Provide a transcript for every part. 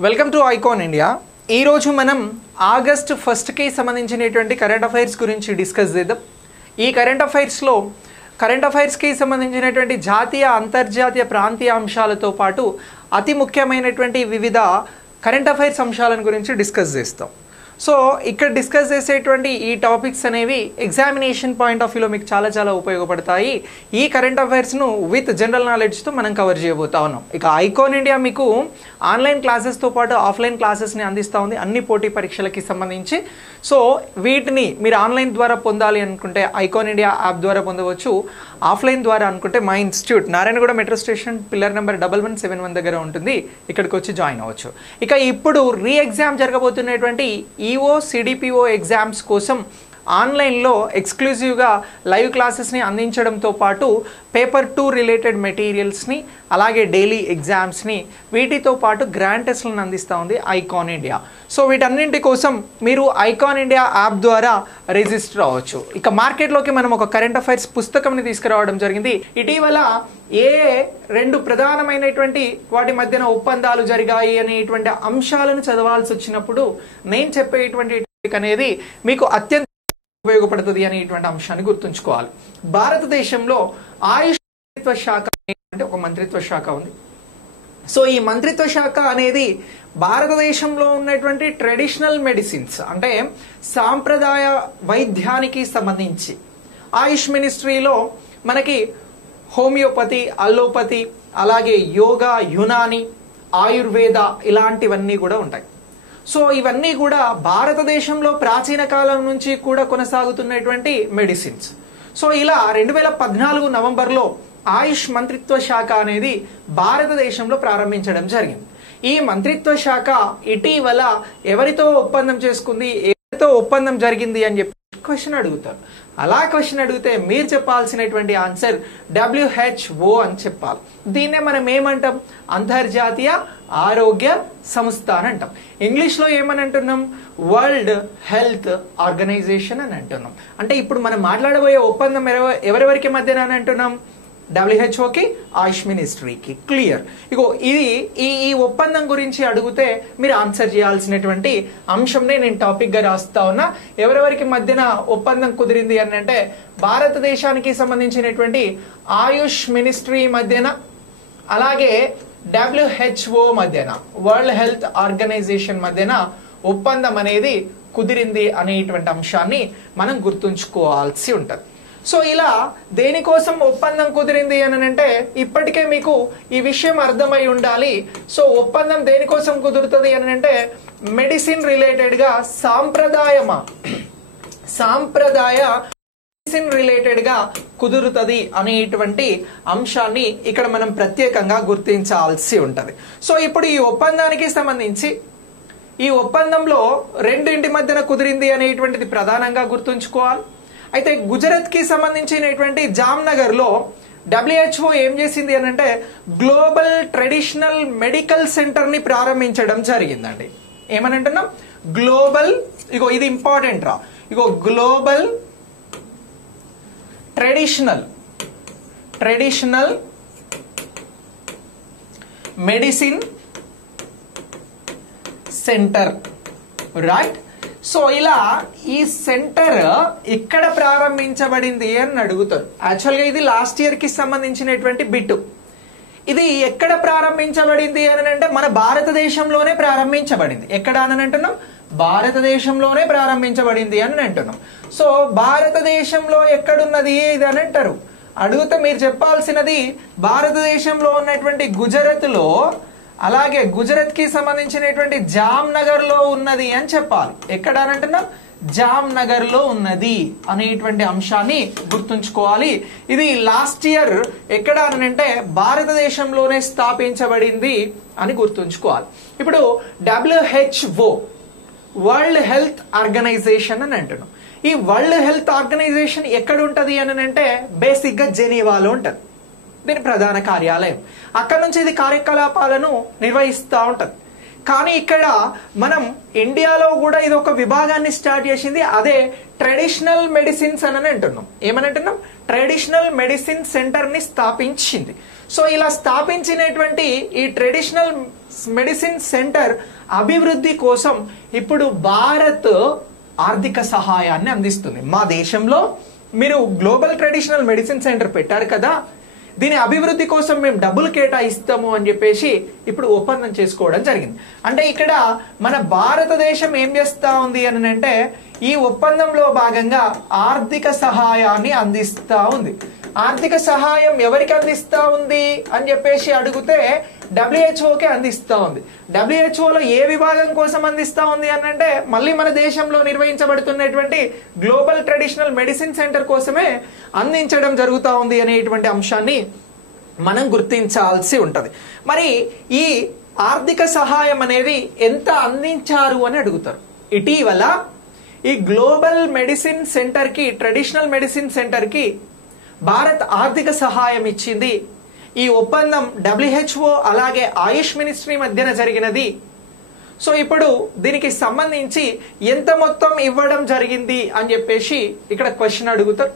Welcome to icon India. ఈరోజు మనం August 1కి సంబంధించినటువంటి కరెంట్ అఫైర్స్ గురించి డిస్కస్ చేద్దాం. ఈ కరెంట్ అఫైర్స్కి సంబంధించినటువంటి జాతీయ అంతర్జాతీయ ప్రాంతీయ అంశాలతో పాటు అతి ముఖ్యమైనటువంటి వివిధ కరెంట్ అఫైర్స్ అంశాలను గురించి డిస్కస్ చేస్తాం. సో ఇక్కడ డిస్కస్ చేసేటువంటి ఈ టాపిక్స్ అనేవి ఎగ్జామినేషన్ పాయింట్ ఆఫ్ వ్యూలో మీకు చాలా ఉపయోగపడతాయి. ఈ కరెంట్ అఫైర్స్ను విత్ జనరల్ నాలెడ్జ్తో మనం కవర్ చేయబోతా ఉన్నాం. ఇక ఐకాన్ ఇండియా మీకు ఆన్లైన్ క్లాసెస్తో పాటు ఆఫ్లైన్ క్లాసెస్ని అందిస్తూ ఉంది అన్ని పోటీ పరీక్షలకి సంబంధించి. సో వీటిని మీరు ఆన్లైన్ ద్వారా పొందాలి అనుకుంటే ఐకాన్ ఇండియా యాప్ ద్వారా పొందవచ్చు. ఆఫ్లైన్ ద్వారా అనుకుంటే మా institute Narayanaguda metro station pillar number 1171 దగ్గర ఉంటుంది. ఇక్కడికి వచ్చి జాయిన్ అవ్వచ్చు. ఇక ఇప్పుడు రీ ఎగ్జామ్ జరగబోతున్నటువంటి ఈఓ సిడిపిఓ ఎగ్జామ్స్ కోసం ఆన్లైన్లో ఎక్స్క్లూజివ్గా లైవ్ క్లాసెస్ని అందించడంతో పాటు పేపర్ 2 రిలేటెడ్ మెటీరియల్స్ని అలాగే డైలీ ఎగ్జామ్స్ని వీటితో పాటు గ్రాండ్ టెస్ట్లను అందిస్తూ ఉంది ఐకాన్ ఇండియా. సో వీటన్నింటి కోసం మీరు ఐకాన్ ఇండియా యాప్ ద్వారా రిజిస్టర్ అవ్వచ్చు. ఇక మార్కెట్లోకి మనం ఒక కరెంట్ అఫైర్స్ పుస్తకంని తీసుకురావడం జరిగింది. ఇటీవల ఏ రెండు ప్రధానమైనటువంటి వాటి మధ్యన ఒప్పందాలు జరిగాయి అనేటువంటి అంశాలను చదవాల్సి వచ్చినప్పుడు నేను చెప్పేటువంటి టాపిక్ అనేది మీకు అత్యంత ఉపయోగపడుతుంది అనేటువంటి అంశాన్ని గుర్తుంచుకోవాలి. భారతదేశంలో ఆయుష్ మంత్రిత్వ శాఖ అంటే ఒక మంత్రిత్వ శాఖ ఉంది. సో ఈ మంత్రిత్వ శాఖ అనేది భారతదేశంలో ఉన్నటువంటి ట్రెడిషనల్ మెడిసిన్స్ అంటే సాంప్రదాయ వైద్యానికి సంబంధించి ఆయుష్ మినిస్ట్రీలో మనకి హోమియోపతి, అల్లోపతి, అలాగే యోగా, యునాని, ఆయుర్వేద ఇలాంటివన్నీ కూడా ఉంటాయి. సో ఇవన్నీ కూడా భారతదేశంలో ప్రాచీన కాలం నుంచి కూడా కొనసాగుతున్నటువంటి మెడిసిన్స్. సో ఇలా 2014 నవంబర్లో ఆయుష్ మంత్రిత్వ శాఖ అనేది భారతదేశంలో ప్రారంభించడం జరిగింది. ఈ మంత్రిత్వ శాఖ ఇటీవల ఎవరితో ఒప్పందం చేసుకుంది, ఎవరితో ఒప్పందం జరిగింది అని చెప్పి క్వశ్చన్ అడుగుతారు. అలా క్వశ్చన్ అడిగితే మీరు చెప్పాల్సినటువంటి ఆన్సర్ WHO అని చెప్పాలి. దీన్నే మనం ఏమంటాం? అంతర్జాతీయ ఆరోగ్య సంస్థ అని అంటాం. ఇంగ్లీష్లో ఏమని అంటున్నాం? వరల్డ్ హెల్త్ ఆర్గనైజేషన్ అని అంటున్నాం. అంటే ఇప్పుడు మనం మాట్లాడబోయే ఒప్పందం ఎవరెవరికి మధ్యన అని అంటున్నాం? WHOకి, ఆయుష్ మినిస్ట్రీకి. క్లియర్. ఇగో ఇది ఈ ఒప్పందం గురించి అడిగితే మీరు ఆన్సర్ చేయాల్సినటువంటి అంశంనే నేను టాపిక్ గా రాస్తా ఉన్నా. ఎవరెవరికి మధ్యన ఒప్పందం కుదిరింది అని అంటే భారతదేశానికి సంబంధించినటువంటి ఆయుష్ మినిస్ట్రీ మధ్యన అలాగే WHO మధ్యన, వరల్డ్ హెల్త్ ఆర్గనైజేషన్ మధ్యన ఒప్పందం అనేది కుదిరింది అనేటువంటి అంశాన్ని మనం గుర్తుంచుకోవాల్సి ఉంటుంది. సో ఇలా దేనికోసం ఒప్పందం కుదిరింది అని అంటే ఇప్పటికే మీకు ఈ విషయం అర్థమై ఉండాలి. సో ఒప్పందం దేనికోసం కుదురుతుంది అని అంటే మెడిసిన్ రిలేటెడ్ గా సాంప్రదాయ మెడిసిన్ రిలేటెడ్ గా కుదురుతుంది అనేటువంటి అంశాన్ని ఇక్కడ మనం ప్రత్యేకంగా గుర్తించాల్సి ఉంటది. సో ఇప్పుడు ఈ ఒప్పందానికి సంబంధించి ఈ ఒప్పందంలో రెండింటి మధ్యన కుదిరింది అనేటువంటిది ప్రధానంగా గుర్తుంచుకోవాలి. అయితే గుజరాత్ కి సంబంధించినటువంటి జామ్నగర్ లో WHO ఏం చేసింది అని అంటే గ్లోబల్ ట్రెడిషనల్ మెడికల్ సెంటర్ ని ప్రారంభించడం జరిగిందండి. ఏమని అంటున్నాం? గ్లోబల్, ఇగో ఇది ఇంపార్టెంట్ రా, ఇగో global traditional medicine centre, right. So ఇలా ఈ సెంటర్ ఇక్కడ ప్రారంభించబడింది అని అడుగుతారు. యాక్చువల్గా ఇది లాస్ట్ ఇయర్ కి సంబంధించినటువంటి బిట్. ఇది ఎక్కడ ప్రారంభించబడింది అని అంటే మన భారతదేశంలోనే ప్రారంభించబడింది. ఎక్కడ అని అంటున్నాం? భారతదేశంలోనే ప్రారంభించబడింది అని అంటున్నాం. సో భారతదేశంలో ఎక్కడున్నది ఇది అని అంటారు. అడిగితే మీరు చెప్పాల్సినది భారతదేశంలో ఉన్నటువంటి గుజరాత్ లో, అలాగే గుజరాత్ కి సంబంధించినటువంటి జామ్నగర్ లో ఉన్నది అని చెప్పాలి. ఎక్కడ అని అంటున్నాం? జామ్నగర్ లో ఉన్నది అనేటువంటి అంశాన్ని గుర్తుంచుకోవాలి. ఇది లాస్ట్ ఇయర్ ఎక్కడ అని అంటే భారతదేశంలోనే స్థాపించబడింది అని గుర్తుంచుకోవాలి. ఇప్పుడు WHO వరల్డ్ హెల్త్ ఆర్గనైజేషన్ అని అంటున్నాం. ఈ వరల్డ్ హెల్త్ ఆర్గనైజేషన్ ఎక్కడ ఉంటది అని అంటే బేసిక్ గా జెనీవాలో ఉంటది. దీని ప్రధాన కార్యాలయం. అక్కడ నుంచి ఇది కార్యకలాపాలను నిర్వహిస్తూ ఉంటది. కానీ ఇక్కడ మనం ఇండియాలో కూడా ఇది ఒక విభాగాన్ని స్టార్ట్ చేసింది. అదే ట్రెడిషనల్ మెడిసిన్స్ అని అంటున్నాం. ఏమని అంటున్నాం? ట్రెడిషనల్ మెడిసిన్ సెంటర్ ని స్థాపించింది. సో ఇలా స్థాపించినటువంటి ఈ ట్రెడిషనల్ మెడిసిన్ సెంటర్ అభివృద్ధి కోసం ఇప్పుడు భారత్ ఆర్థిక సహాయాన్ని అందిస్తుంది. మా దేశంలో మీరు గ్లోబల్ ట్రెడిషనల్ మెడిసిన్ సెంటర్ పెట్టారు కదా, దీని అభివృద్ధి కోసం మేము డబ్బులు కేటాయిస్తాము అని చెప్పేసి ఇప్పుడు ఒప్పందం చేసుకోవడం జరిగింది. అంటే ఇక్కడ మన భారతదేశం ఏం చేస్తా ఉంది అని అంటే ఈ ఒప్పందంలో భాగంగా ఆర్థిక సహాయాన్ని అందిస్తా ఉంది. ఆర్థిక సహాయం ఎవరికి అందిస్తా ఉంది అని చెప్పేసి అడిగితే డబ్ల్యూహెచ్ఓకే అందిస్తా ఉంది. డబ్ల్యూహెచ్ఓలో ఏ విభాగం కోసం అందిస్తా ఉంది అని అంటే మళ్ళీ మన దేశంలో నిర్వహించబడుతున్నటువంటి గ్లోబల్ ట్రెడిషనల్ మెడిసిన్ సెంటర్ కోసమే అందించడం జరుగుతూ ఉంది అనేటువంటి అంశాన్ని మనం గుర్తించాల్సి ఉంటది. మరి ఈ ఆర్థిక సహాయం అనేది ఎంత అందించారు అని అడుగుతారు. ఇటీవల ఈ గ్లోబల్ మెడిసిన్ సెంటర్ కి, ట్రెడిషనల్ మెడిసిన్ సెంటర్ కి భారత్ ఆర్థిక సహాయం ఇచ్చింది. ఈ ఒప్పందం డబ్ల్యూహెచ్ఓ అలాగే ఆయుష్ మినిస్ట్రీ మధ్యన జరిగినది. సో ఇప్పుడు దీనికి సంబంధించి ఎంత మొత్తం ఇవ్వడం జరిగింది అని చెప్పేసి ఇక్కడ క్వశ్చన్ అడుగుతారు.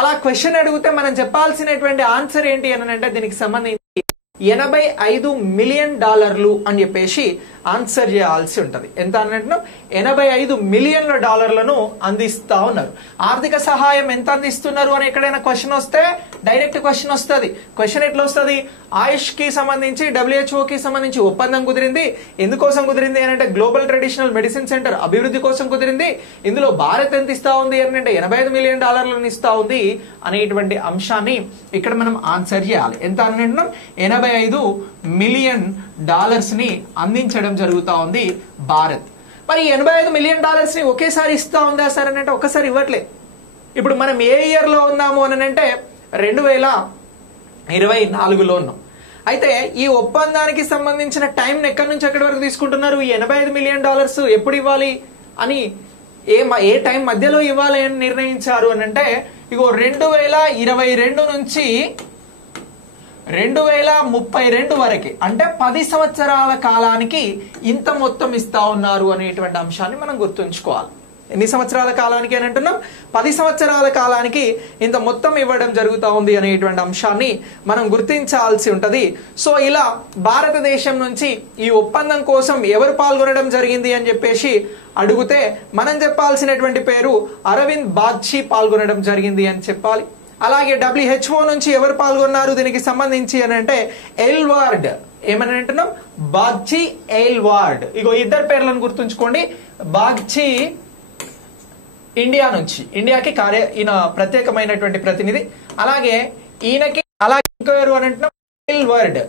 అలా క్వశ్చన్ అడిగితే మనం చెప్పాల్సినటువంటి ఆన్సర్ ఏంటి అని అంటే దీనికి సంబంధించి $85 మిలియన్ అని చెప్పేసి ఆన్సర్ చేయాల్సి ఉంటది. ఎంత అన్నట్టు $85 మిలియన్ల అందిస్తా ఉన్నారు. ఆర్థిక సహాయం ఎంత అందిస్తున్నారు అని ఎక్కడైనా క్వశ్చన్ వస్తే డైరెక్ట్ క్వశ్చన్ వస్తుంది. క్వశ్చన్ ఎట్లా వస్తుంది? ఆయుష్ కి సంబంధించి డబ్ల్యూహెచ్ఓ కి సంబంధించి ఒప్పందం కుదిరింది. ఎందుకోసం కుదిరింది అని అంటే గ్లోబల్ ట్రెడిషనల్ మెడిసిన్ సెంటర్ అభివృద్ధి కోసం కుదిరింది. ఇందులో భారత్ ఎంత ఇస్తా ఉంది అని అంటే $85 మిలియన్ ఇస్తా ఉంది అనేటువంటి అంశాన్ని ఇక్కడ మనం ఆన్సర్ చేయాలి. ఎంత అన్నట్టు $85 మిలియన్ ని అందించడం జరుగుతా ఉంది భారత్. మరి $85 మిలియన్ ని ఒకేసారి ఇస్తా ఉందా సార్ అని అంటే ఒకసారి ఇవ్వట్లేదు. ఇప్పుడు మనం ఏ ఇయర్ లో ఉన్నాము అని అంటే 2024లో ఉన్నాం. అయితే ఈ ఒప్పందానికి సంబంధించిన టైం ఎక్కడి నుంచి ఎక్కడి వరకు తీసుకుంటున్నారు? ఈ $85 మిలియన్ ఎప్పుడు ఇవ్వాలి అని ఏ టైం మధ్యలో ఇవ్వాలి అని నిర్ణయించారు అని అంటే ఇగో 2022 నుంచి 2032 వరకు, అంటే 10 సంవత్సరాల కాలానికి ఇంత మొత్తం ఇస్తా ఉన్నారు అనేటువంటి అంశాన్ని మనం గుర్తుంచుకోవాలి. ఎన్ని సంవత్సరాల కాలానికి అని అంటున్నాం? 10 సంవత్సరాల కాలానికి ఇంత మొత్తం ఇవ్వడం జరుగుతూ ఉంది అనేటువంటి అంశాన్ని మనం గుర్తించాల్సి ఉంటది. సో ఇలా భారతదేశం నుంచి ఈ ఒప్పందం కోసం ఎవరు పాల్గొనడం జరిగింది అని చెప్పేసి అడిగితే మనం చెప్పాల్సినటువంటి పేరు అరవింద్ బాగ్చి పాల్గొనడం జరిగింది అని చెప్పాలి. అలాగే డబ్ల్యూహెచ్ఓ నుంచి ఎవరు పాల్గొన్నారు దీనికి సంబంధించి అని అంటే ఎల్వార్డ్. ఏమని అంటున్నాం? బాగ్చి, ఎల్వార్డ్. ఇగో ఇద్దరు పేర్లను గుర్తుంచుకోండి. బాగ్చి ఇండియా నుంచి, ఇండియాకి ఈయన ప్రత్యేకమైనటువంటి ప్రతినిధి. అలాగే ఈయనకి అలాగే ఇంకెవరు అని అంటున్నాం? ఎల్వర్డ్.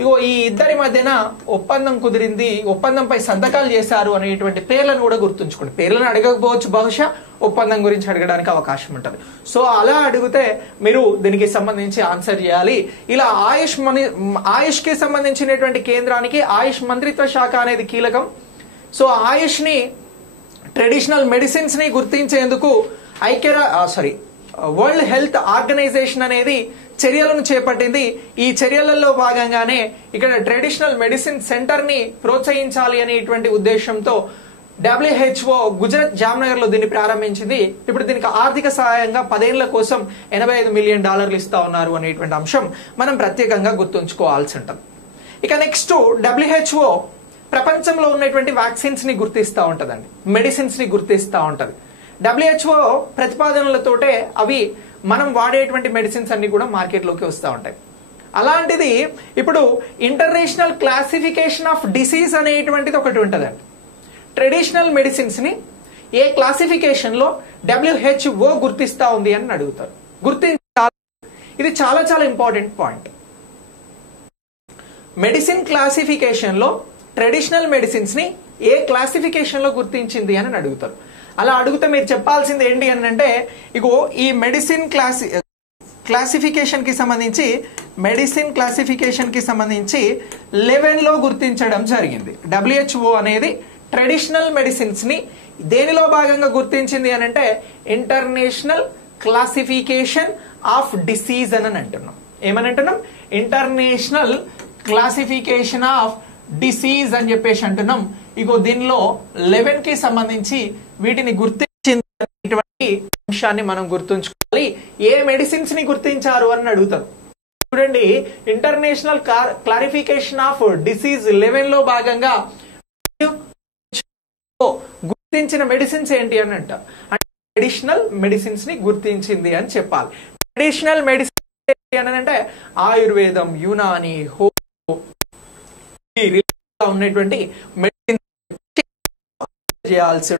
ఇగో ఈ ఇద్దరి మధ్యన ఒప్పందం కుదిరింది, ఒప్పందంపై సంతకాలు చేశారు అనేటువంటి పేర్లను కూడా గుర్తుంచుకోండి. పేర్లను అడగకపోవచ్చు, బహుశా ఒప్పందం గురించి అడగడానికి అవకాశం ఉంటుంది. సో అలా అడిగితే మీరు దీనికి సంబంధించి ఆన్సర్ చేయాలి. ఇలా ఆయుష్ కి సంబంధించినటువంటి కేంద్రానికి ఆయుష్ మంత్రిత్వ శాఖ అనేది కీలకం. సో ఆయుష్ ని, ట్రెడిషనల్ మెడిసిన్స్ ని గుర్తించేందుకు వరల్డ్ హెల్త్ ఆర్గనైజేషన్ అనేది చర్యలను చేపట్టింది. ఈ చర్యలలో భాగంగానే ఇక్కడ ట్రెడిషనల్ మెడిసిన్ సెంటర్ ని ప్రోత్సహించాలి అనేటువంటి ఉద్దేశంతో డబ్ల్యూహెచ్ఓ గుజరాత్ జామ్నగర్ లో దీన్ని ప్రారంభించింది. ఇప్పుడు దీనికి ఆర్థిక సహాయంగా 10 ఏళ్ల కోసం $85 మిలియన్ ఇస్తా ఉన్నారు అనేటువంటి అంశం మనం ప్రత్యేకంగా గుర్తుంచుకోవాల్సి ఉంటుంది. ఇక నెక్స్ట్, డబ్ల్యూహెచ్ఓ ప్రపంచంలో ఉన్నటువంటి వ్యాక్సిన్స్ ని గుర్తిస్తూ ఉంటదండి, మెడిసిన్స్ ని గుర్తిస్తూ ఉంటది. డబ్ల్యూహెచ్ఓ ప్రతిపాదనలతోటే అవి మనం వాడేటువంటి మెడిసిన్స్ అన్ని కూడా మార్కెట్లోకి వస్తూ ఉంటాయి. అలాంటిది ఇప్పుడు ఇంటర్నేషనల్ క్లాసిఫికేషన్ ఆఫ్ డిసీజ్ అనేటువంటిది ఒకటి ఉంటుందండి. ట్రెడిషనల్ మెడిసిన్స్ ని ఏ క్లాసిఫికేషన్ లో డబ్ల్యూహెచ్ఓ గుర్తిస్తా ఉంది అని అడుగుతారు. గుర్తించాలి, ఇది చాలా చాలా ఇంపార్టెంట్ పాయింట్. మెడిసిన్ క్లాసిఫికేషన్ లో ట్రెడిషనల్ మెడిసిన్స్ ని ఏ క్లాసిఫికేషన్ లో గుర్తించింది అని అడుగుతారు. అలా అడిగితే మీరు చెప్పాల్సింది ఏంటి అని అంటే ఇగో ఈ మెడిసిన్ క్లాసిఫికేషన్ కి సంబంధించి 11లో గుర్తించడం జరిగింది. డబ్ల్యూహెచ్ఓ అనేది ట్రెడిషనల్ మెడిసిన్స్ ని దేనిలో భాగంగా గుర్తించింది అని అంటే ఇంటర్నేషనల్ క్లాసిఫికేషన్ ఆఫ్ డిసీజ్ అని అంటున్నాం. ఏమని అంటున్నాం? ఇంటర్నేషనల్ క్లాసిఫికేషన్ ఆఫ్ డిసీజ్ అని చెప్పేసి అంటున్నాం. ఇగో దీనిలో 11 కి సంబంధించి వీటిని గుర్తించినటువంటి అంశాన్ని మనం గుర్తుంచుకోవాలి. ఏ మెడిసిన్స్ ని గుర్తించారు అని అడుగుతారు. చూడండి, ఇంటర్నేషనల్ క్లారిఫికేషన్ ఆఫ్ డిసీజ్ 11 లో భాగంగా గుర్తించిన మెడిసిన్స్ ఏంటి అని అంటారు. అంటే ట్రెడిషనల్ మెడిసిన్స్ ని గుర్తించింది అని చెప్పాలి. ట్రెడిషనల్ మెడిసిన్ ఏంటి అంటే ఆయుర్వేదం, యునాని, ఉన్నటువంటి మెడిసిన్ చేయాల్సి.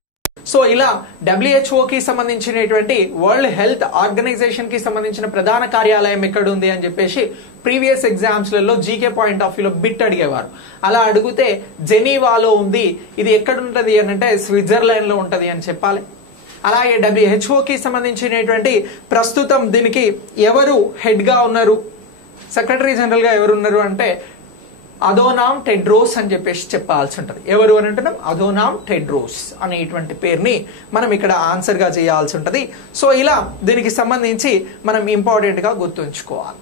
సో ఇలా WHO కి సంబంధించినటువంటి వరల్డ్ హెల్త్ ఆర్గనైజేషన్ కి సంబంధించిన ప్రధాన కార్యాలయం ఎక్కడ ఉంది అని చెప్పేసి ప్రీవియస్ ఎగ్జామ్స్ లలో జీకే పాయింట్ ఆఫ్ వ్యూలో బిట్ అడిగేవారు. అలా అడిగితే జెనీవాలో ఉంది. ఇది ఎక్కడ ఉంటది అని అంటే స్విట్జర్లాండ్ లో ఉంటది అని చెప్పాలి. అలాగే WHO కి సంబంధించినటువంటి ప్రస్తుతం దీనికి ఎవరు హెడ్ గా ఉన్నారు, సెక్రటరీ జనరల్ గా ఎవరు ఉన్నారు అంటే అధోనామ్ టెడ్రోస్ అని చెప్పేసి చెప్పాల్సి ఉంటుంది. ఎవరు అని అంటున్నాం? అధోనామ్ టెడ్రోస్ అనేటువంటి పేరుని మనం ఇక్కడ ఆన్సర్ గా చేయాల్సి ఉంటుంది. సో ఇలా దీనికి సంబంధించి మనం ఇంపార్టెంట్ గా గుర్తుంచుకోవాలి.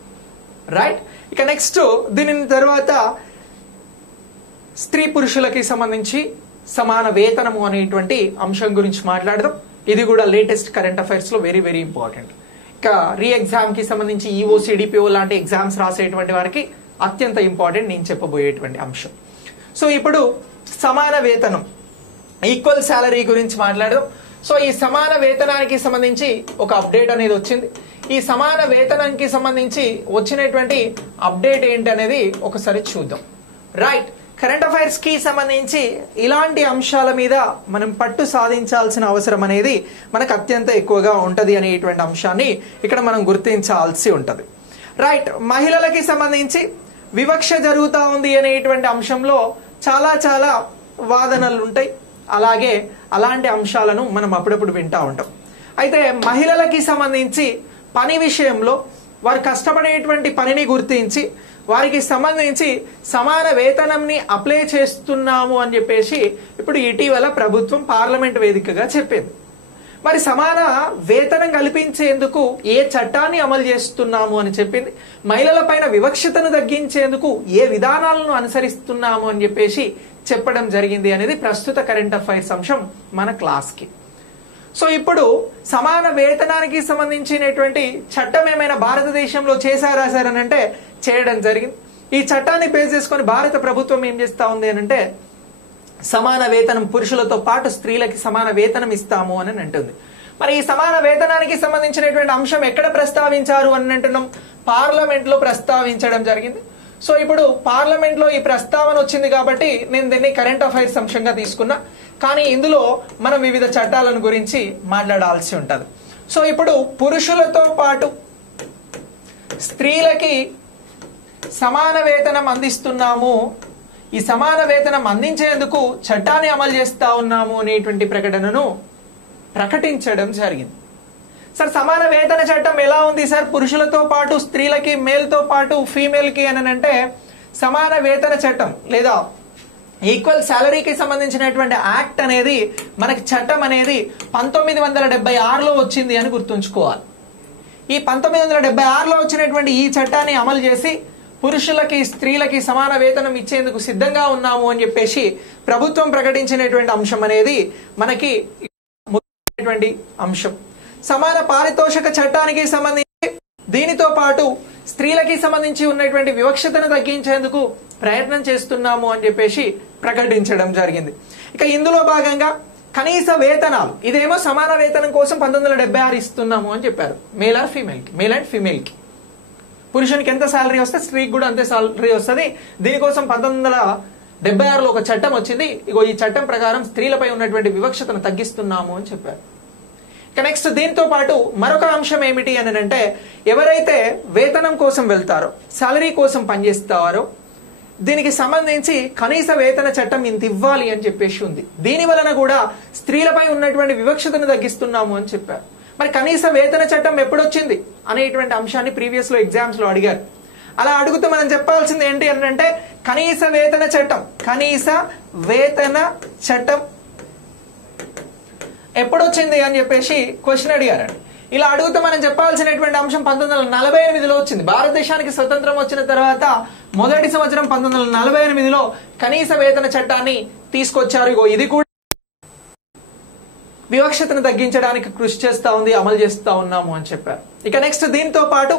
రైట్. ఇక నెక్స్ట్ దీని తర్వాత స్త్రీ పురుషులకి సంబంధించి సమాన వేతనము అనేటువంటి అంశం గురించి మాట్లాడదాం. ఇది కూడా లేటెస్ట్ కరెంట్ అఫైర్స్ లో వెరీ వెరీ ఇంపార్టెంట్. ఇక రీ ఎగ్జామ్ కి సంబంధించి ఈఓ, సిడిపిఓ లాంటి ఎగ్జామ్స్ రాసేటువంటి వారికి అత్యంత ఇంపార్టెంట్ నేను చెప్పబోయేటువంటి అంశం. సో ఇప్పుడు సమాన వేతనం, ఈక్వల్ శాలరీ గురించి మాట్లాడదాం. సో ఈ సమాన వేతనానికి సంబంధించి ఒక అప్డేట్ అనేది వచ్చింది. ఈ సమాన వేతనానికి సంబంధించి వచ్చినటువంటి అప్డేట్ ఏంటి అనేది ఒకసారి చూద్దాం. రైట్. కరెంట్ అఫైర్స్ కి సంబంధించి ఇలాంటి అంశాల మీద మనం పట్టు సాధించాల్సిన అవసరం అనేది మనకు అత్యంత ఎక్కువగా ఉంటది అనేటువంటి అంశాన్ని ఇక్కడ మనం గుర్తించాల్సి ఉంటది. రైట్. మహిళలకి సంబంధించి వివక్ష జరుగుతూ ఉంది అనేటువంటి అంశంలో చాలా చాలా వాదనలు ఉంటాయి. అలాగే అలాంటి అంశాలను మనం అప్పుడప్పుడు వింటూ ఉంటాం. అయితే మహిళలకి సంబంధించి పని విషయంలో వారు కష్టపడేటువంటి పనిని గుర్తించి వారికి సంబంధించి సమాన వేతనంని అప్లై చేస్తున్నాము అని చెప్పేసి ఇప్పుడు ఇటీవల ప్రభుత్వం పార్లమెంట్ వేదికగా చెప్పింది. మరి సమాన వేతనం కల్పించేందుకు ఏ చట్టాన్ని అమలు చేస్తున్నాము అని చెప్పింది. మహిళల పైన వివక్షతను తగ్గించేందుకు ఏ విధానాలను అనుసరిస్తున్నాము అని చెప్పేసి చెప్పడం జరిగింది అనేది ప్రస్తుత కరెంట్ అఫైర్స్ అంశం మన క్లాస్ కి. సో ఇప్పుడు సమాన వేతనానికి సంబంధించినటువంటి చట్టం ఏమైనా భారతదేశంలో చేశారా సార్ అని అంటే చేయడం జరిగింది. ఈ చట్టాన్ని బేస్ చేసుకొని భారత ప్రభుత్వం ఏం చేస్తా ఉంది అని అంటే సమాన వేతనం పురుషులతో పాటు స్త్రీలకి సమాన వేతనం ఇస్తాము అని అంటుంది. మరి ఈ సమాన వేతనానికి సంబంధించినటువంటి అంశం ఎక్కడ ప్రస్తావించారు అని అంటున్నాం? పార్లమెంట్ లో ప్రస్తావించడం జరిగింది. సో ఇప్పుడు పార్లమెంట్ లో ఈ ప్రస్తావన వచ్చింది కాబట్టి నేను దీన్ని కరెంట్ అఫైర్స్ అంశంగా తీసుకున్నా. కానీ ఇందులో మనం వివిధ చట్టాలను గురించి మాట్లాడాల్సి ఉంటది. సో ఇప్పుడు పురుషులతో పాటు స్త్రీలకి సమాన వేతనం అందిస్తున్నాము, ఈ సమాన వేతనం అందించేందుకు చట్టాన్ని అమలు చేస్తా ఉన్నాము అనేటువంటి ప్రకటనను ప్రకటించడం జరిగింది. సార్ సమాన వేతన చట్టం ఎలా ఉంది సార్? పురుషులతో పాటు స్త్రీలకి, మేల్తో పాటు ఫీమేల్ కి అని అంటే సమాన వేతన చట్టం లేదా ఈక్వల్ శాలరీకి సంబంధించినటువంటి యాక్ట్ అనేది మనకి చట్టం అనేది 1976లో వచ్చింది అని గుర్తుంచుకోవాలి. ఈ 1976లో వచ్చినటువంటి ఈ చట్టాన్ని అమలు చేసి పురుషులకి స్త్రీలకి సమాన వేతనం ఇచ్చేందుకు సిద్ధంగా ఉన్నాము అని చెప్పేసి ప్రభుత్వం ప్రకటించినటువంటి అంశం అనేది మనకి అంశం. సమాన పారితోషిక చట్టానికి సంబంధించి దీనితో పాటు స్త్రీలకి సంబంధించి ఉన్నటువంటి వివక్షతను తగ్గించేందుకు ప్రయత్నం చేస్తున్నాము అని చెప్పేసి ప్రకటించడం జరిగింది. ఇక ఇందులో భాగంగా కనీస వేతనాలు, ఇదేమో సమాన వేతనం కోసం 1976 ఇస్తున్నాము అని చెప్పారు. మేల్ అండ్ ఫీమేల్ కి పురుషునికి ఎంత శాలరీ వస్తే స్త్రీకి కూడా అంతే శాలరీ వస్తుంది. దీనికోసం 1976లో ఒక చట్టం వచ్చింది. ఇగో ఈ చట్టం ప్రకారం స్త్రీలపై ఉన్నటువంటి వివక్షతను తగ్గిస్తున్నాము అని చెప్పారు. ఇక నెక్స్ట్ దీంతో పాటు మరొక అంశం ఏమిటి అని అంటే ఎవరైతే వేతనం కోసం వెళ్తారో, శాలరీ కోసం పనిచేస్తారో దీనికి సంబంధించి కనీస వేతన చట్టం ఇంత ఇవ్వాలి అని చెప్పేసి ఉంది. దీని వలన కూడా స్త్రీలపై ఉన్నటువంటి వివక్షతను తగ్గిస్తున్నాము అని చెప్పారు. మరి కనీస వేతన చట్టం ఎప్పుడొచ్చింది అనేటువంటి అంశాన్ని ప్రీవియస్ లో ఎగ్జామ్స్ లో అడిగారు. అలా అడుగుతూ మనం చెప్పాల్సింది ఏంటి అంటే కనీస వేతన చట్టం ఎప్పుడొచ్చింది అని చెప్పేసి క్వశ్చన్ అడిగారండి. ఇలా అడుగుతూ మనం చెప్పాల్సినటువంటి అంశం 1948లో వచ్చింది. భారతదేశానికి స్వతంత్రం వచ్చిన తర్వాత మొదటి సంవత్సరం 1948లో కనీస వేతన చట్టాన్ని తీసుకొచ్చారు. ఇగో ఇది కూడా వివక్షతను తగ్గించడానికి కృషి చేస్తా ఉంది, అమలు చేస్తా ఉన్నాము అని చెప్పారు. ఇక నెక్స్ట్ దీంతో పాటు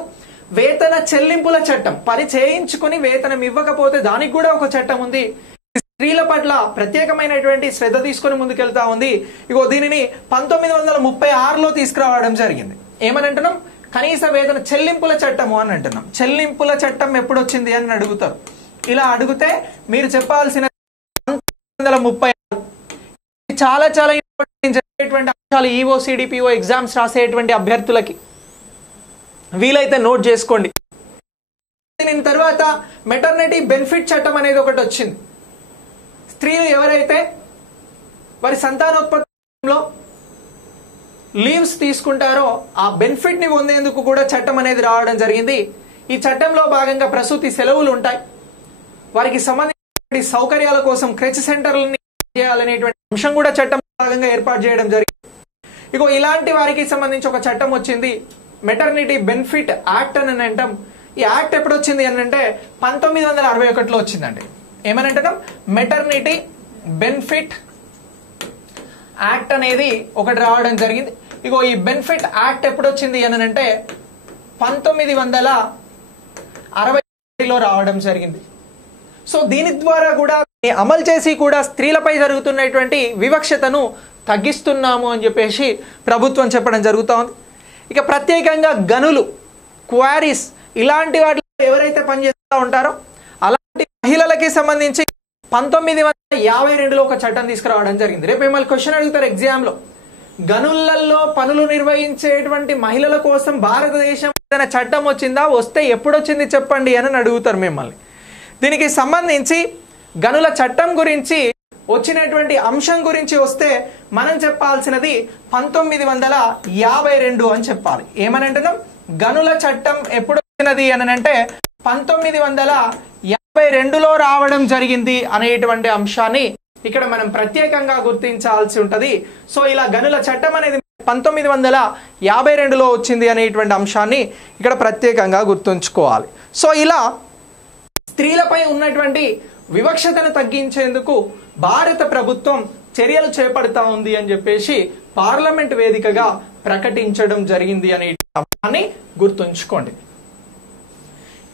వేతన చెల్లింపుల చట్టం, పని చేయించుకుని వేతనం ఇవ్వకపోతే దానికి కూడా ఒక చట్టం ఉంది. స్త్రీల పట్ల ప్రత్యేకమైనటువంటి శ్రద్ధ తీసుకుని ముందుకెళ్తా ఉంది. ఇగో దీనిని 1936లో తీసుకురావడం జరిగింది. ఏమని అంటున్నాం? కనీస వేతన చెల్లింపుల చట్టము అని అంటున్నాం. చెల్లింపుల చట్టం ఎప్పుడు వచ్చింది అని అడుగుతారు. ఇలా అడిగితే మీరు చెప్పాల్సిన 1936 చాలా చాలా ఇంపార్టెంట్ అంశాలు ఈఓ సిడిపిఓ ఎగ్జామ్స్ రాసేటువంటి అభ్యర్థులకి వీలైతే నోట్ చేసుకోండి. దీని తర్వాత మెటర్నిటీ బెనిఫిట్ చట్టం అనేది ఒకటి వచ్చింది. స్త్రీలు ఎవరైతే వారి సంతానోత్పత్తిలో లీవ్స్ తీసుకుంటారో ఆ బెనిఫిట్ ని పొందేందుకు కూడా చట్టం అనేది రావడం జరిగింది. ఈ చట్టంలో భాగంగా ప్రసూతి సెలవులు ఉంటాయి, వారికి సంబంధించిన సౌకర్యాల కోసం క్రెచ్ సెంటర్లని చేయాలనేటువంటి అంశం కూడా చట్టం భాగంగా ఏర్పాటు చేయడం జరిగింది. ఇగో ఇలాంటి వారికి సంబంధించి ఒక చట్టం వచ్చింది, మెటర్నిటీ బెనిఫిట్ యాక్ట్ అని అంటాం. ఈ యాక్ట్ ఎప్పుడు వచ్చింది అని అంటే 1961లో వచ్చిందండి. ఏమని అంటున్నాం? మెటర్నిటీ బెనిఫిట్ యాక్ట్ అనేది ఒకటి రావడం జరిగింది. ఇగో ఈ బెనిఫిట్ యాక్ట్ ఎప్పుడు వచ్చింది అని అంటే 1960లో రావడం జరిగింది. సో దీని ద్వారా కూడా అమలు చేసి కూడా స్త్రీలపై జరుగుతున్నటువంటి వివక్షతను తగ్గిస్తున్నాము అని చెప్పేసి ప్రభుత్వం చెప్పడం జరుగుతూ ఉంది. ఇక ప్రత్యేకంగా గనులు, క్వారీస్ ఇలాంటి వాటిలో ఎవరైతే పనిచేస్తూ ఉంటారో అలాంటి మహిళలకి సంబంధించి 1952లో ఒక చట్టం తీసుకురావడం జరిగింది. రేపు మిమ్మల్ని క్వశ్చన్ అడుగుతారు ఎగ్జామ్లో, గనులలో పనులు నిర్వహించేటువంటి మహిళల కోసం భారతదేశం ఏదైనా చట్టం వచ్చిందా, వస్తే ఎప్పుడు వచ్చింది చెప్పండి అని అడుగుతారు మిమ్మల్ని. దీనికి సంబంధించి గనుల చట్టం గురించి వచ్చినటువంటి అంశం గురించి వస్తే మనం చెప్పాల్సినది 1952 అని చెప్పాలి. ఏమని అంటున్నాం? గనుల చట్టం ఎప్పుడు వచ్చినది అని అంటే 1952లో రావడం జరిగింది అనేటువంటి అంశాన్ని ఇక్కడ మనం ప్రత్యేకంగా గుర్తించాల్సి ఉంటది. సో ఇలా గనుల చట్టం అనేది 1952లో వచ్చింది అనేటువంటి అంశాన్ని ఇక్కడ ప్రత్యేకంగా గుర్తుంచుకోవాలి. సో ఇలా స్త్రీలపై ఉన్నటువంటి వివక్షతను తగ్గించేందుకు భారత ప్రభుత్వం చర్యలు చేపడతా ఉంది అని చెప్పేసి పార్లమెంట్ వేదికగా ప్రకటించడం జరిగింది అనే అంశాన్ని గుర్తుంచుకోండి.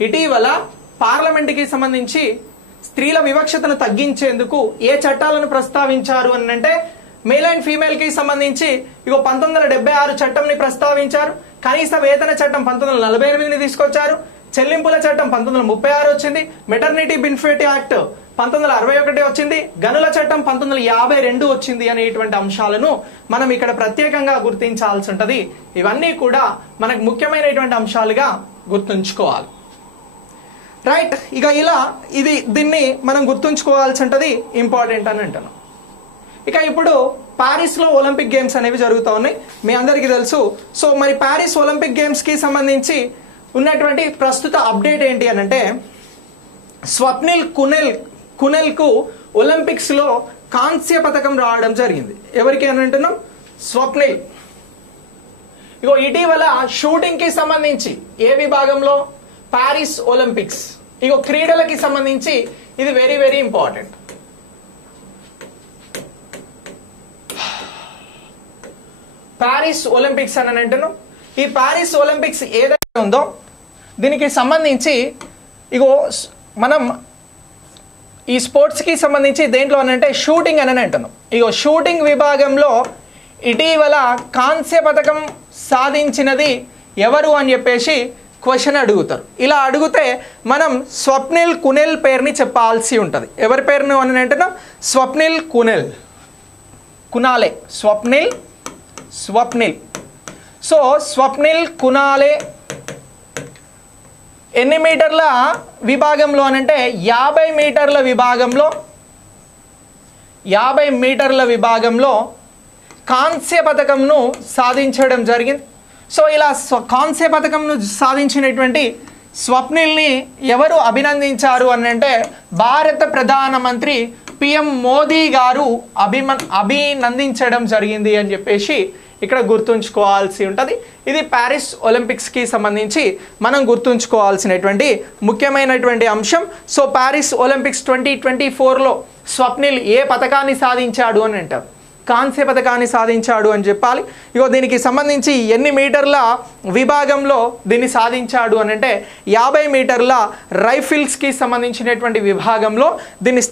ఇటీవల పార్లమెంట్కి సంబంధించి స్త్రీల వివక్షతను తగ్గించేందుకు ఏ చట్టాలను ప్రస్తావించారు అని అంటే మేల్ అండ్ ఫీమేల్ కి సంబంధించి ఇగో 1976 చట్టంని ప్రస్తావించారు. కనీస వేతన చట్టం 1948ని తీసుకొచ్చారు. చెల్లింపుల చట్టం 1936 వచ్చింది. మెటర్నిటీ బెనిఫిట్ యాక్ట్ 1961 వచ్చింది. గనుల చట్టం 1952 వచ్చింది అనేటువంటి అంశాలను మనం ఇక్కడ ప్రత్యేకంగా గుర్తించాల్సి ఉంటది. ఇవన్నీ కూడా మనకు ముఖ్యమైనటువంటి అంశాలుగా గుర్తుంచుకోవాలి. రైట్, ఇక ఇలా దీన్ని మనం గుర్తుంచుకోవాల్సి ఉంటది, ఇంపార్టెంట్ అని అంటున్నాం. ఇక ఇప్పుడు ప్యారిస్ లో ఒలింపిక్ గేమ్స్ అనేవి జరుగుతూ ఉన్నాయి, మీ అందరికీ తెలుసు. సో మరి ప్యారిస్ ఒలింపిక్ గేమ్స్ కి సంబంధించి ఉన్నటువంటి ప్రస్తుత అప్డేట్ ఏంటి అని అంటే స్వప్నిల్ కునెల్ కు ఒలింపిక్స్ లో కాంస్య పథకం రావడం జరిగింది. ఎవరికి అని అంటున్నాం? స్వప్నిల్. ఇగో ఇటీవల షూటింగ్ కి సంబంధించి ఏ విభాగంలో? Paris Olympics. ఇగో క్రీడలకి సంబంధించి ఇది very very important. Paris Olympics అని అంటున్నాం. ఈ ప్యారిస్ ఒలింపిక్స్ ఏదైతే ఉందో దీనికి సంబంధించి ఇగో మనం ఈ స్పోర్ట్స్కి సంబంధించి దేంట్లో అనంటే షూటింగ్ అని అంటున్నాం. ఇగో షూటింగ్ విభాగంలో ఇటీవల కాంస్య పథకం సాధించినది ఎవరు అని చెప్పేసి క్వశ్చన్ అడుగుతారు. ఇలా అడిగితే మనం స్వప్నిల్ కునెల్ పేరుని చెప్పాల్సి ఉంటుంది. ఎవరి పేరును అని అంటున్నాం? స్వప్నిల్ కునాలే. స్వప్నిల్. సో స్వప్నిల్ కునాలే ఎన్ని మీటర్ల విభాగంలో అనంటే 50 మీటర్ల విభాగంలో కాంస్య పథకంను సాధించడం జరిగింది. సో ఇలా కాంస్య పథకంను సాధించినటువంటి స్వప్నిల్ని ఎవరు అభినందించారు అని అంటే భారత ప్రధానమంత్రి పిఎం మోదీ గారు అభినందించడం జరిగింది అని చెప్పేసి ఇక్కడ గుర్తుంచుకోవాల్సి ఉంటుంది. ఇది ప్యారిస్ ఒలింపిక్స్కి సంబంధించి మనం గుర్తుంచుకోవాల్సినటువంటి ముఖ్యమైనటువంటి అంశం. సో ప్యారిస్ ఒలింపిక్స్ 2024లో స్వప్నిల్ ఏ పథకాన్ని సాధించాడు అని అంటారు, కాంస్య పథకాన్ని సాధించాడు అని చెప్పాలి. ఇగో దీనికి సంబంధించి ఎన్ని మీటర్ల విభాగంలో దీన్ని సాధించాడు అని అంటే 50 మీటర్ల రైఫిల్స్కి సంబంధించినటువంటి విభాగంలో దీన్ని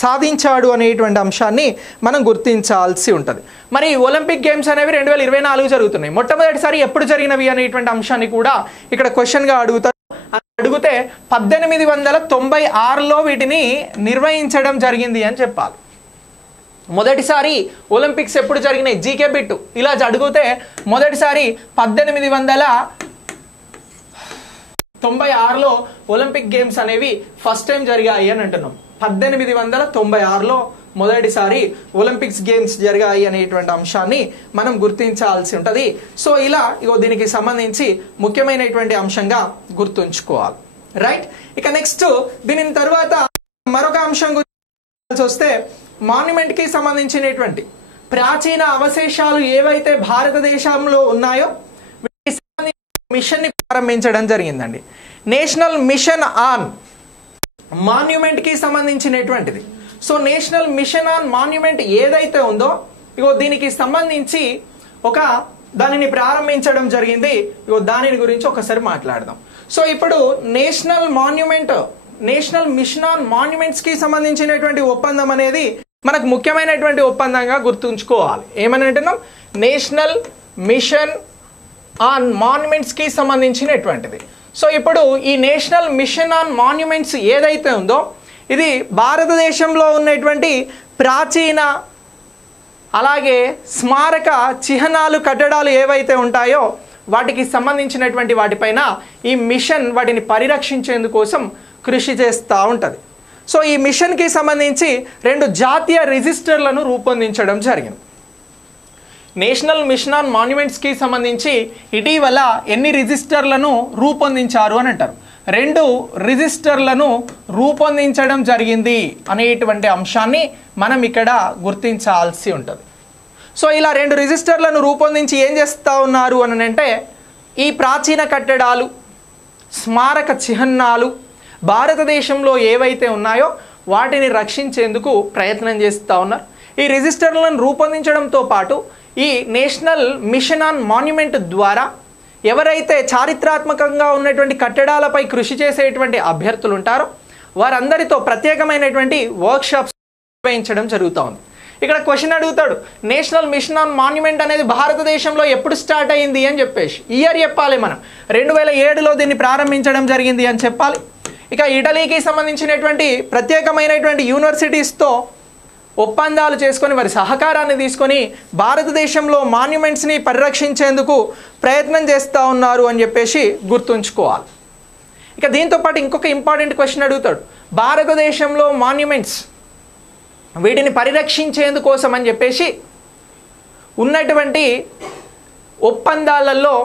సాధించాడు అనేటువంటి అంశాన్ని మనం గుర్తించాల్సి ఉంటుంది. మరి ఒలింపిక్ గేమ్స్ అనేవి 2024 జరుగుతున్నాయి. మొట్టమొదటిసారి ఎప్పుడు జరిగినవి అనేటువంటి అంశాన్ని కూడా ఇక్కడ క్వశ్చన్గా అడుగుతారు. అడిగితే 1896లో వీటిని నిర్వహించడం జరిగింది అని చెప్పాలి. మొదటిసారి ఒలింపిక్స్ ఎప్పుడు జరిగినాయి, జీకే బిట్టు ఇలా అడిగితే మొదటిసారి 1896లో ఒలింపిక్ గేమ్స్ అనేవి ఫస్ట్ టైం జరిగాయి అని అంటున్నాం. 1896లో మొదటిసారి ఒలింపిక్స్ గేమ్స్ జరిగాయి అనేటువంటి అంశాన్ని మనం గుర్తించాల్సి ఉంటుంది. సో ఇలా ఇగో దీనికి సంబంధించి ముఖ్యమైనటువంటి అంశంగా గుర్తుంచుకోవాలి. రైట్, ఇక నెక్స్ట్ దీని తర్వాత మరొక అంశం గురించి వస్తే మాన్యుమెంట్ కి సంబంధించినటువంటి ప్రాచీన అవశేషాలు ఏవైతే భారతదేశంలో ఉన్నాయో వీటికి సంబంధించిన మిషన్ ని ప్రారంభించడం జరిగిందండి. నేషనల్ మిషన్ ఆన్ మాన్యుమెంట్ కి సంబంధించినటువంటిది. So national mission on monument ఏదైతే ఉందో ఇగో దీనికి సంబంధించి దానిని ప్రారంభించడం జరిగింది. ఇగో దానిని గురించి ఒకసారి మాట్లాడదాం. సో ఇప్పుడు నేషనల్ మిషన్ ఆన్ మాన్యుమెంట్స్ కి సంబంధించినటువంటి ఒప్పందం అనేది మనకు ముఖ్యమైనటువంటి ఒప్పందంగా గుర్తుంచుకోవాలి. ఏమని అంటున్నాం, నేషనల్ మిషన్ ఆన్ మాన్యుమెంట్స్ కి సంబంధించినటువంటిది. సో ఇప్పుడు ఈ నేషనల్ మిషన్ ఆన్ మాన్యుమెంట్స్ ఏదైతే ఉందో ఇది భారతదేశంలో ఉన్నటువంటి ప్రాచీన అలాగే స్మారక చిహ్నాలు కట్టడాలు ఏవైతే ఉంటాయో వాటికి సంబంధించినటువంటి వాటిపైన ఈ మిషన్ వాటిని పరిరక్షించేందుకోసం కృషి చేస్తూ ఉంటుంది. సో ఈ మిషన్కి సంబంధించి 2 జాతీయ రిజిస్టర్లను రూపొందించడం జరిగింది. నేషనల్ మిషన్ ఆన్ మాన్యుమెంట్స్కి సంబంధించి ఇటీవల ఎన్ని రిజిస్టర్లను రూపొందించారు అని అంటారు, 2 రిజిస్టర్లను రూపొందించడం జరిగింది అనేటువంటి అంశాన్ని మనం ఇక్కడ గుర్తించాల్సి ఉంటుంది. సో ఇలా 2 రిజిస్టర్లను రూపొందించి ఏం చేస్తూ ఉన్నారు అని అంటే ఈ ప్రాచీన కట్టడాలు స్మారక చిహ్నాలు భారతదేశంలో ఏవైతే ఉన్నాయో వాటిని రక్షించేందుకు ప్రయత్నం చేస్తూ ఉన్నారు. ఈ రిజిస్టర్లను రూపొందించడంతో పాటు ఈ నేషనల్ మిషన్ ఆన్ మాన్యుమెంట్ ద్వారా ఎవరైతే చారిత్రాత్మకంగా ఉన్నటువంటి కట్టడాలపై కృషి చేసేటువంటి అభ్యర్థులు ఉంటారో వారందరితో ప్రత్యేకమైనటువంటి వర్క్షాప్స్ నిర్వహించడం జరుగుతూ ఉంది. ఇక్కడ క్వశ్చన్ అడుగుతాడు, నేషనల్ మిషన్ ఆన్ మాన్యుమెంట్ అనేది భారతదేశంలో ఎప్పుడు స్టార్ట్ అయింది అని చెప్పేసి ఇయర్ చెప్పాలి. మనం 2007లో దీన్ని ప్రారంభించడం జరిగింది అని చెప్పాలి. ఇక ఇటలీకి సంబంధించినటువంటి ప్రత్యేకమైనటువంటి యూనివర్సిటీస్తో ఒప్పందాలు చేసుకొని వారి సహకారాన్ని తీసుకొని భారతదేశంలో మాన్యుమెంట్స్ని పరిరక్షించేందుకు ప్రయత్నం చేస్తూ ఉన్నారు అని చెప్పేసి గుర్తుంచుకోవాలి. ఇక దీంతోపాటు ఇంకొక ఇంపార్టెంట్ క్వశ్చన్ అడుగుతాడు, భారతదేశంలో మాన్యుమెంట్స్ వీటిని పరిరక్షించేందుకోసం అని చెప్పేసి ఉన్నటువంటి ఒప్పందాలలో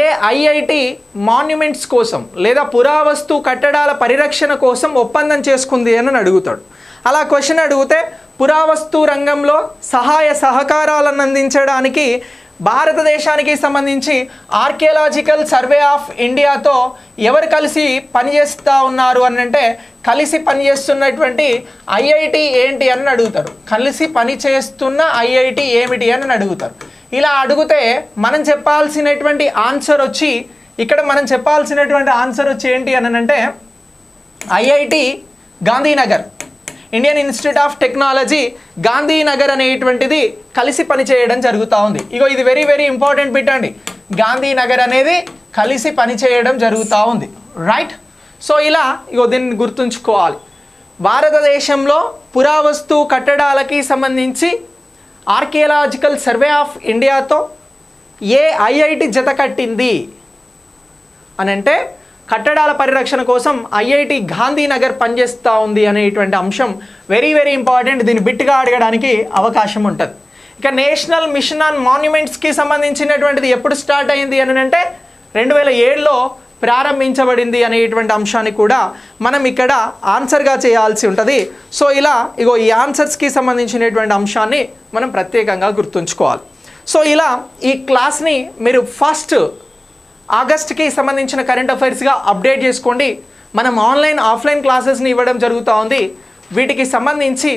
ఏ ఐఐటి మాన్యుమెంట్స్ కోసం లేదా పురావస్తు కట్టడాల పరిరక్షణ కోసం ఒప్పందం చేసుకుంది అని అడుగుతాడు. అలా క్వశ్చన్ అడిగితే పురావస్తు రంగంలో సహాయ సహకారాలను అందించడానికి భారతదేశానికి సంబంధించి ఆర్కియాలజికల్ సర్వే ఆఫ్ ఇండియాతో ఎవరు కలిసి పనిచేస్తూ ఉన్నారు అని అంటే కలిసి పనిచేస్తున్నటువంటి ఐఐటి ఏంటి అని అడుగుతారు. కలిసి పనిచేస్తున్న ఐఐటి ఏమిటి అని అడుగుతారు. ఇలా అడిగితే మనం చెప్పాల్సినటువంటి ఆన్సర్ వచ్చి ఏంటి అని అంటే IIT Gandhinagar, Indian institute of technology Gandhinagar అనేటువంటిది కలిసి పనిచేయడం జరుగుతూ ఉంది. ఇగో ఇది వెరీ వెరీ ఇంపార్టెంట్ బిట్ అండి, గాంధీనగర్ అనేది కలిసి పనిచేయడం జరుగుతూ ఉంది. రైట్, సో ఇలా ఇగో దీన్ని గుర్తుంచుకోవాలి. భారతదేశంలో పురావస్తు కట్టడాలకి సంబంధించి ఆర్కియాలజికల్ సర్వే ఆఫ్ ఇండియాతో ఏ ఐఐటి జత కట్టింది అని అంటే కట్టడాల పరిరక్షణ కోసం ఐఐటి గాంధీనగర్ పనిచేస్తూ ఉంది అనేటువంటి అంశం వెరీ వెరీ ఇంపార్టెంట్. దీన్ని బిట్గా అడగడానికి అవకాశం ఉంటుంది. ఇక నేషనల్ మిషన్ ఆన్ మాన్యుమెంట్స్కి సంబంధించినటువంటిది ఎప్పుడు స్టార్ట్ అయింది అని అంటే 2007లో ప్రారంభించబడింది అనేటువంటి అంశాన్ని కూడా మనం ఇక్కడ ఆన్సర్గా చేయాల్సి ఉంటుంది. సో ఇలా ఇగో ఈ ఆన్సర్స్కి సంబంధించినటువంటి అంశాన్ని మనం ప్రత్యేకంగా గుర్తుంచుకోవాలి. సో ఇలా ఈ క్లాస్ని మీరు ఫస్ట్ ఆగస్ట్కి సంబంధించిన కరెంట్ అఫైర్స్గా అప్డేట్ చేసుకోండి. మనం ఆన్లైన్ ఆఫ్లైన్ క్లాసెస్ని ఇవ్వడం జరుగుతూ ఉంది. వీటికి సంబంధించి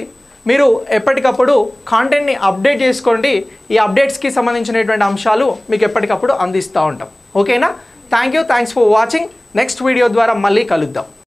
మీరు ఎప్పటికప్పుడు కాంటెంట్ని అప్డేట్ చేసుకోండి. ఈ అప్డేట్స్కి సంబంధించినటువంటి అంశాలు మీకు ఎప్పటికప్పుడు అందిస్తూ ఉంటాం. ఓకేనా? Thanks for watching. Next video ద్వారా మళ్ళీ కలుద్దాం.